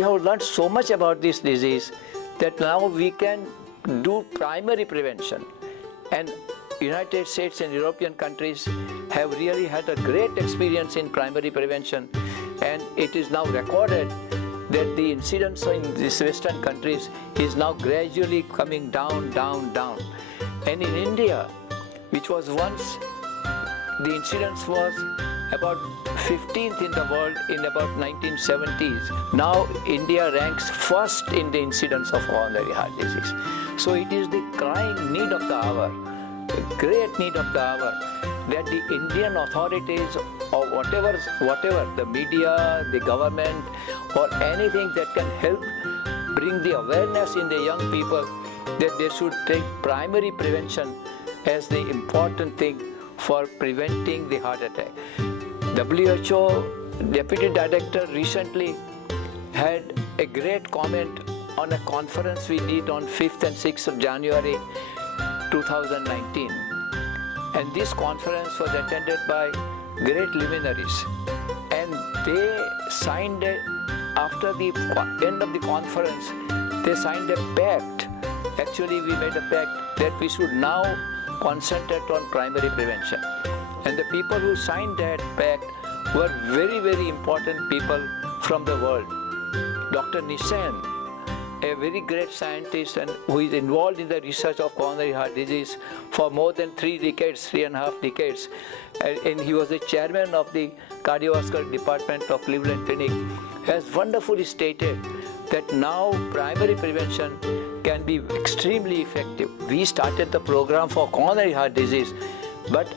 we have learned so much about this disease that now we can do primary prevention. And United States and European countries have really had a great experience in primary prevention, and it is now recorded that the incidence in these Western countries is now gradually coming down. And in India, which was once, the incidence was about 15th in the world in about 1970s. Now India ranks first in the incidence of coronary heart disease. So it is the crying need of the hour, the great need of the hour, that the Indian authorities or whatever, the media, the government, or anything that can help bring the awareness in the young people that they should take primary prevention as the important thing for preventing the heart attack. WHO Deputy Director recently had a great comment on a conference we did on 5th and 6th of January 2019. And this conference was attended by great luminaries. And they signed, after the end of the conference, they signed a pact. Actually, we made a pact that we should now concentrate on primary prevention. And the people who signed that pact were very, very important people from the world. Dr. Nissen, a very great scientist and who is involved in the research of coronary heart disease for more than 3.5 decades. And he was the chairman of the cardiovascular department of Cleveland Clinic, has wonderfully stated that now primary prevention can be extremely effective. We started the program for coronary heart disease, but